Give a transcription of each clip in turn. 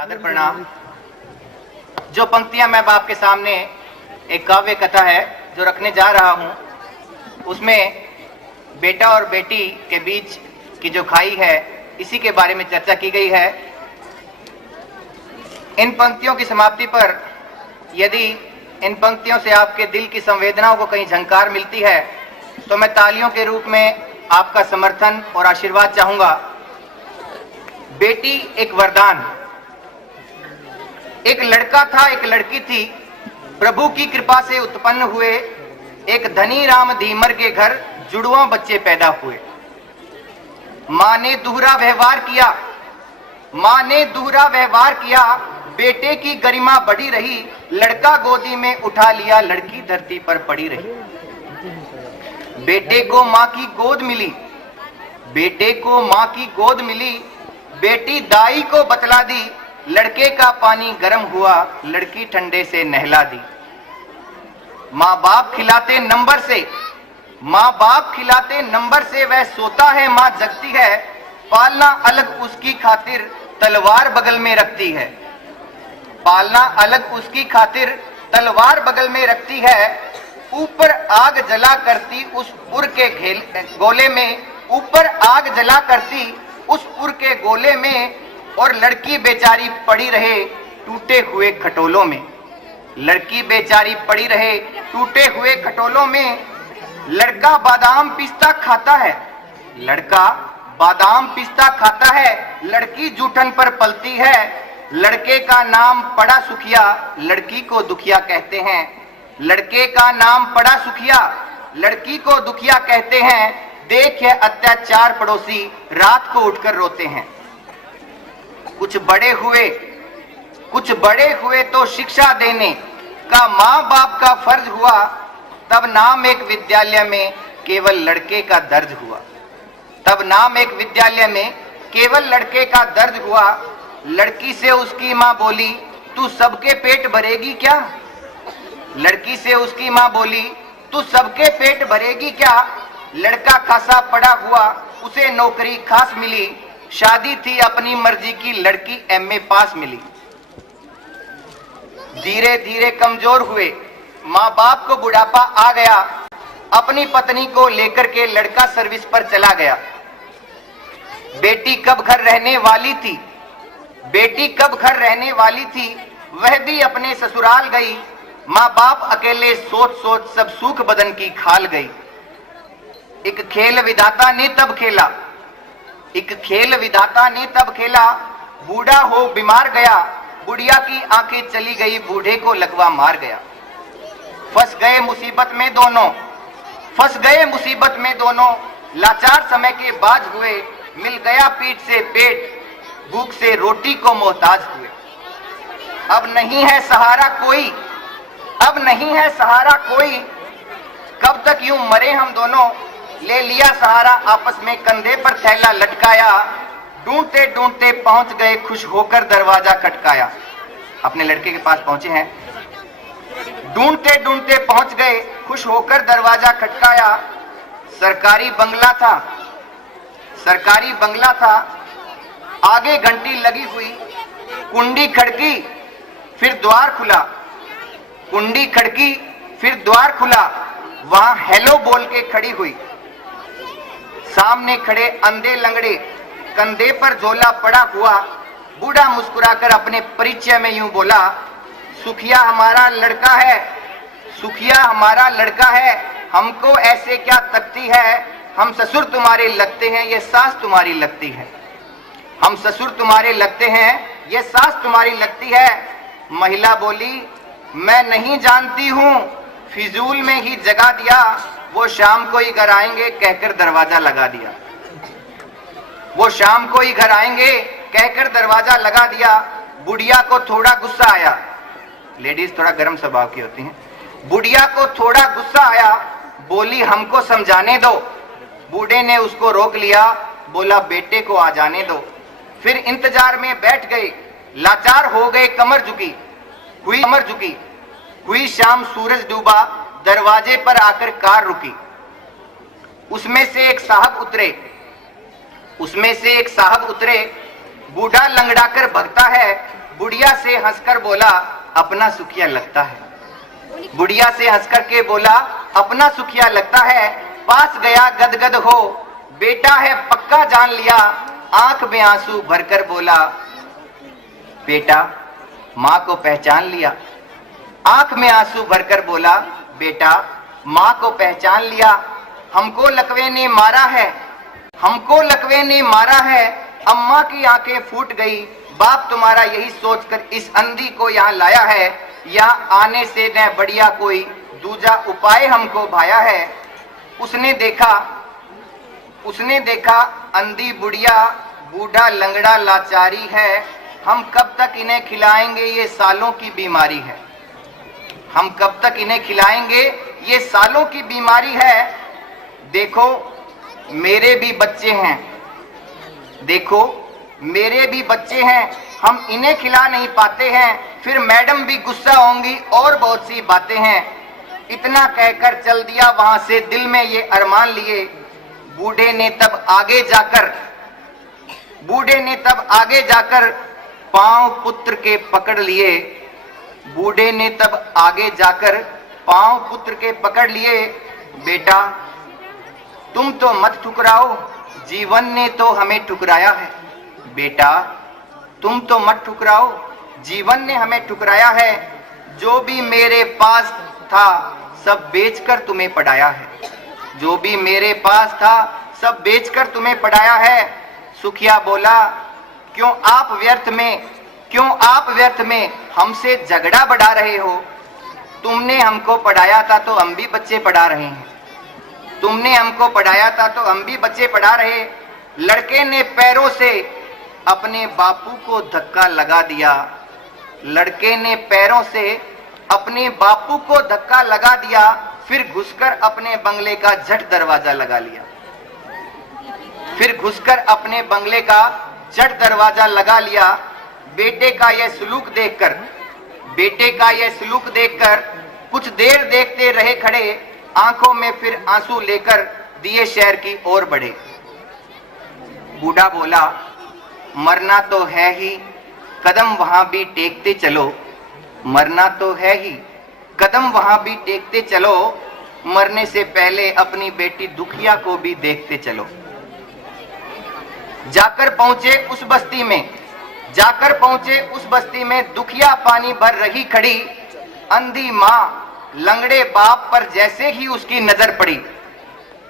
सादर प्रणाम। जो पंक्तियां मैं बाप के सामने एक काव्य कथा है जो रखने जा रहा हूं, उसमें बेटा और बेटी के बीच की जो खाई है, इसी के बारे में चर्चा की गई है। इन पंक्तियों की समाप्ति पर यदि इन पंक्तियों से आपके दिल की संवेदनाओं को कहीं झंकार मिलती है तो मैं तालियों के रूप में आपका समर्थन और आशीर्वाद चाहूंगा। बेटी एक वरदान। एक लड़का था, एक लड़की थी, प्रभु की कृपा से उत्पन्न हुए। एक धनी राम धीमर के घर जुड़वा बच्चे पैदा हुए। मां ने दूहरा व्यवहार किया, मां ने दूहरा व्यवहार किया। बेटे की गरिमा बढ़ी रही, लड़का गोदी में उठा लिया, लड़की धरती पर पड़ी रही। बेटे को मां की गोद मिली, बेटे को मां की गोद मिली। बेटी दाई को बतला दी, लड़के का पानी गर्म हुआ, लड़की ठंडे से नहला दी। माँ बाप खिलाते नंबर से, माँ बाप खिलाते नंबर से, वह सोता है माँ जगती है। पालना अलग उसकी खातिर तलवार बगल में रखती है, पालना अलग उसकी खातिर तलवार बगल में रखती है। ऊपर आग जला करती उस उर के गोले में, ऊपर आग जला करती उस उर के गोले में, और लड़की बेचारी पड़ी रहे टूटे हुए खटोलों में। लड़की बेचारी पड़ी रहे टूटे हुए खटोलों में। लड़का बादाम पिस्ता खाता है, लड़का बादाम पिस्ता खाता है, लड़की जूठन पर पलती है। लड़के का नाम पड़ा सुखिया, लड़की को दुखिया कहते हैं। लड़के का नाम पड़ा सुखिया, लड़की को दुखिया कहते हैं। देख ये अत्याचार पड़ोसी रात को उठकर रोते हैं। कुछ बड़े हुए तो शिक्षा देने का माँ बाप का फर्ज हुआ। तब नाम एक विद्यालय में केवल लड़के का दर्ज हुआ, तब नाम एक विद्यालय में केवल लड़के का दर्ज हुआ। लड़की से उसकी माँ बोली, तू सबके पेट भरेगी क्या? लड़की से उसकी माँ बोली, तू सबके पेट भरेगी क्या? लड़का खासा पढ़ा हुआ, उसे नौकरी खास मिली। शादी थी अपनी मर्जी की, लड़की एमए पास मिली। धीरे धीरे कमजोर हुए, माँ बाप को बुढ़ापा आ गया। अपनी पत्नी को लेकर के लड़का सर्विस पर चला गया। बेटी कब घर रहने वाली थी, बेटी कब घर रहने वाली थी, वह भी अपने ससुराल गई। माँ बाप अकेले सोच सोच सब सूख बदन की खाल गई। एक खेल विधाता ने तब खेला, एक खेल विधाता ने तब खेला। बूढ़ा हो बीमार गया, बुढ़िया की आंखें चली गई, बूढ़े को लकवा मार गया। फंस गए मुसीबत में दोनों, फंस गए मुसीबत में दोनों। लाचार समय के बाज हुए, मिल गया पीठ से पेट, भूख से रोटी को मोहताज हुए। अब नहीं है सहारा कोई, अब नहीं है सहारा कोई। कब तक यूं मरे हम दोनों, ले लिया सहारा आपस में, कंधे पर थैला लटकाया। ढूंढते ढूंढते पहुंच गए, खुश होकर दरवाजा खटकाया। अपने लड़के के पास पहुंचे हैं, ढूंढते ढूंढते पहुंच गए, खुश होकर दरवाजा खटकाया। सरकारी बंगला था, सरकारी बंगला था। आगे घंटी लगी हुई, कुंडी खड़की फिर द्वार खुला, कुंडी खड़की फिर द्वार खुला। वहां हेलो बोल के खड़ी हुई। सामने खड़े अंधे लंगड़े, कंधे पर झोला पड़ा हुआ। बूढ़ा मुस्कुराकर अपने परिचय में यूं बोला, सुखिया हमारा लड़का है, सुखिया हमारा लड़का है। हमको ऐसे क्या तकती है, हम ससुर तुम्हारे लगते हैं, ये सास तुम्हारी लगती है। हम ससुर तुम्हारे लगते हैं, ये सास तुम्हारी लगती है। महिला बोली, मैं नहीं जानती हूं, फिजूल में ही जगा दिया। वो शाम को ही घर आएंगे कहकर दरवाजा लगा दिया, वो शाम को ही घर आएंगे कहकर दरवाजा लगा दिया। बुढ़िया को थोड़ा गुस्सा आया, लेडीज थोड़ा गर्म स्वभाव की होती हैं। बुढ़िया को थोड़ा गुस्सा आया, बोली हमको समझाने दो। बूढ़े ने उसको रोक लिया, बोला बेटे को आ जाने दो। फिर इंतजार में बैठ गए, लाचार हो गए, कमर झुकी हुई, कमर झुकी हुई। शाम सूरज डूबा, दरवाजे पर आकर कार रुकी। उसमें से एक साहब उतरे, उसमें से एक साहब उतरे। बूढ़ा लंगड़ाकर भगता है, बुढ़िया से हंसकर बोला अपना सुखिया लगता है। बुढ़िया से हंसकर के बोला अपना सुखिया लगता है। पास गया गदगद हो, बेटा है पक्का जान लिया। आंख में आंसू भरकर बोला बेटा माँ को पहचान लिया। आंख में आंसू भरकर बोला बेटा माँ को पहचान लिया। हमको लकवे ने मारा है, हमको लकवे ने मारा है। अम्मा की आंखें फूट गई, बाप तुम्हारा यही सोचकर इस अंधी को यहाँ लाया है। यहाँ आने से न बढ़िया कोई दूजा उपाय हमको भाया है। उसने देखा अंधी बुढ़िया, बूढ़ा लंगड़ा लाचारी है। हम कब तक इन्हें खिलाएंगे, ये सालों की बीमारी है। हम कब तक इन्हें खिलाएंगे, ये सालों की बीमारी है। देखो मेरे भी बच्चे हैं, देखो मेरे भी बच्चे हैं। हम इन्हें खिला नहीं पाते हैं, फिर मैडम भी गुस्सा होंगी और बहुत सी बातें हैं। इतना कहकर चल दिया वहां से, दिल में ये अरमान लिए। बूढ़े ने तब आगे जाकर पांव पुत्र के पकड़ लिए। बूढ़े ने तब आगे जाकर पांव पुत्र के पकड़ लिए। बेटा तुम तो मत ठुकराओ, जीवन ने तो हमें ठुकराया है। बेटा तुम तो मत ठुकराओ, जीवन ने हमें ठुकराया है। जो भी मेरे पास था सब बेचकर तुम्हें पढ़ाया है। जो भी मेरे पास था सब बेचकर तुम्हें पढ़ाया है। सुखिया बोला क्यों आप व्यर्थ में हमसे झगड़ा बढ़ा रहे हो। तुमने हमको पढ़ाया था तो हम भी बच्चे पढ़ा रहे हैं। तुमने हमको पढ़ाया था तो हम भी बच्चे पढ़ा रहे। लड़के ने पैरों से अपने बापू को धक्का लगा दिया। लड़के ने पैरों से अपने बापू को धक्का लगा दिया, फिर घुसकर अपने बंगले का झट दरवाजा लगा लिया। फिर घुसकर अपने बंगले का झट दरवाजा लगा लिया। बेटे का यह सलूक देखकर कुछ देर देखते रहे खड़े। आंखों में फिर आंसू लेकर दिए शहर की ओर बढ़े। बूढ़ा बोला मरना तो है ही, कदम वहां भी टेकते चलो। मरना तो है ही, कदम वहां भी टेकते चलो। मरने से पहले अपनी बेटी दुखिया को भी देखते चलो। जाकर पहुंचे उस बस्ती में दुखिया पानी भर रही खड़ी। अंधी माँ लंगड़े बाप पर जैसे ही उसकी नजर पड़ी,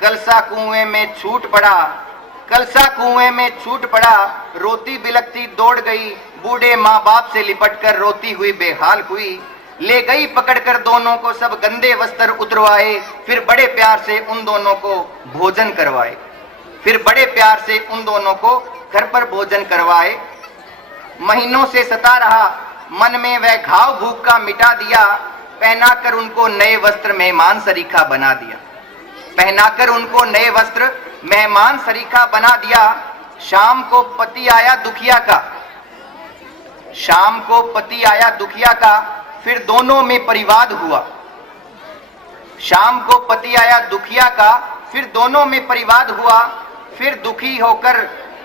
कलसा कुएं में छूट पड़ा। रोती बिलखती दौड़ गई, बूढ़े माँ बाप से लिपटकर रोती हुई बेहाल हुई। ले गई पकड़कर दोनों को, सब गंदे वस्त्र उतरवाए। फिर बड़े प्यार से उन दोनों को भोजन घर पर भोजन करवाए। महीनों से सता रहा मन में वह घाव भूख का मिटा दिया। पहनाकर उनको नए वस्त्र मेहमान सरीखा बना दिया। शाम को पति आया दुखिया का, फिर दोनों में परिवाद हुआ। फिर दुखी होकर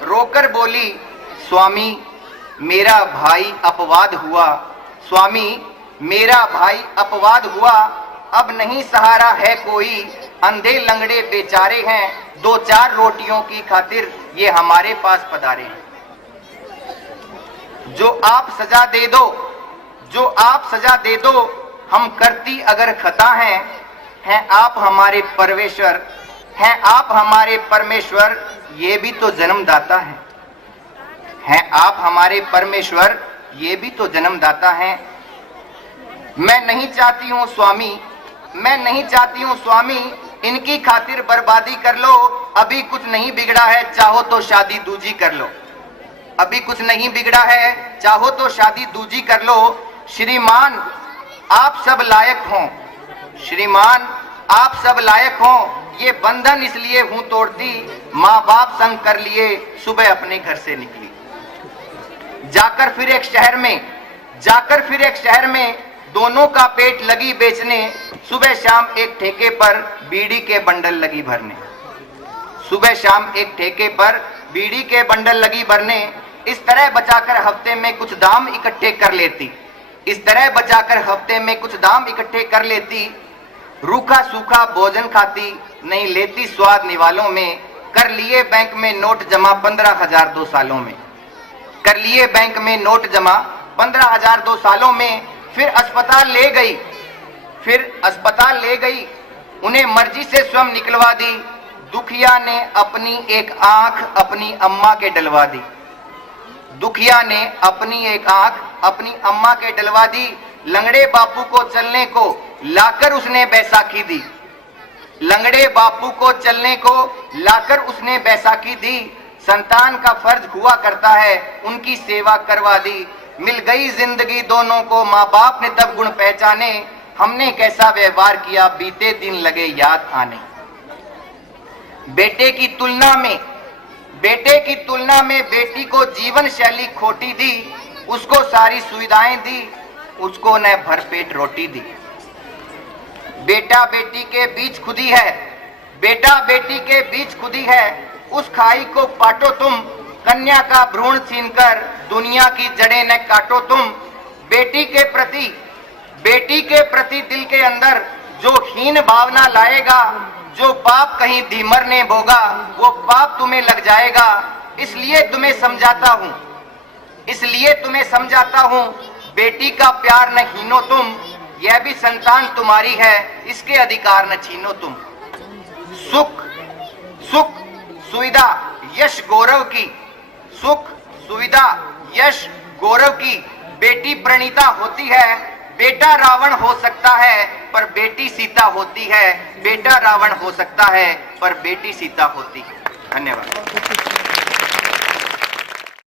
रोकर बोली स्वामी मेरा भाई अपवाद हुआ। अब नहीं सहारा है कोई, अंधे लंगड़े बेचारे हैं। 2-4 रोटियों की खातिर ये हमारे पास पधारे हैं। जो आप सजा दे दो, हम करती अगर खता हैं आप हमारे परमेश्वर, ये भी तो जन्मदाता हैं आप हमारे परमेश्वर, ये भी तो जन्मदाता हैं। मैं नहीं चाहती हूँ स्वामी इनकी खातिर बर्बादी कर लो। अभी कुछ नहीं बिगड़ा है, चाहो तो शादी दूजी कर लो। श्रीमान आप सब लायक हों, ये बंधन इसलिए हूं तोड़ती। माँ बाप संग कर लिए, सुबह अपने घर से निकली। जाकर फिर एक शहर में दोनों का पेट लगी बेचने। सुबह शाम एक ठेके पर बीड़ी के बंडल लगी भरने। इस तरह बचाकर हफ्ते में कुछ दाम इकट्ठे कर लेती, इस तरह बचाकर हफ्ते में कुछ दाम इकट्ठे कर लेती। रूखा सूखा भोजन खाती, नहीं लेती स्वाद निवालों में। कर लिए बैंक में नोट जमा 15,000 2 सालों में, कर लिए बैंक में नोट जमा 15,000 2 सालों में। फिर अस्पताल ले गई, फिर अस्पताल ले गई, उन्हें मर्जी से स्वयं निकलवा दी। दुखिया ने अपनी एक आंख अपनी अम्मा के डलवा दी, दुखिया ने अपनी एक आंख अपनी अम्मा के डलवा दी। लंगड़े बापू को चलने को लाकर उसने बैसाखी दी, लंगड़े बापू को चलने को लाकर उसने बैसाखी दी। संतान का फर्ज हुआ करता है उनकी सेवा करवा दी। मिल गई जिंदगी दोनों को, माँ बाप ने तब गुण पहचाने। हमने कैसा व्यवहार किया बीते दिन लगे याद आने। बेटे की तुलना में, बेटे की तुलना में बेटी को जीवन शैली खोटी दी। उसको सारी सुविधाएं दी, उसको न भरपेट रोटी दी। बेटा बेटी के बीच खुदी है, बेटा बेटी के बीच खुदी है। उस खाई को पाटो तुम, कन्या का भ्रूण छीनकर दुनिया की जड़ें न काटो तुम। बेटी के प्रति दिल के अंदर जो हीन भावना लाएगा, जो पाप कहीं धीमर ने भोगा, वो पाप तुम्हें लग जाएगा। इसलिए तुम्हें समझाता हूं, इसलिए तुम्हें समझाता हूं, बेटी का प्यार न हीनो तुम। यह भी संतान तुम्हारी है, इसके अधिकार न छीनो तुम। सुख सुख सुविधा यश गौरव की, सुख सुविधा यश गौरव की बेटी प्रणीता होती है। बेटा रावण हो सकता है पर बेटी सीता होती है, बेटा रावण हो सकता है पर बेटी सीता होती है। धन्यवाद।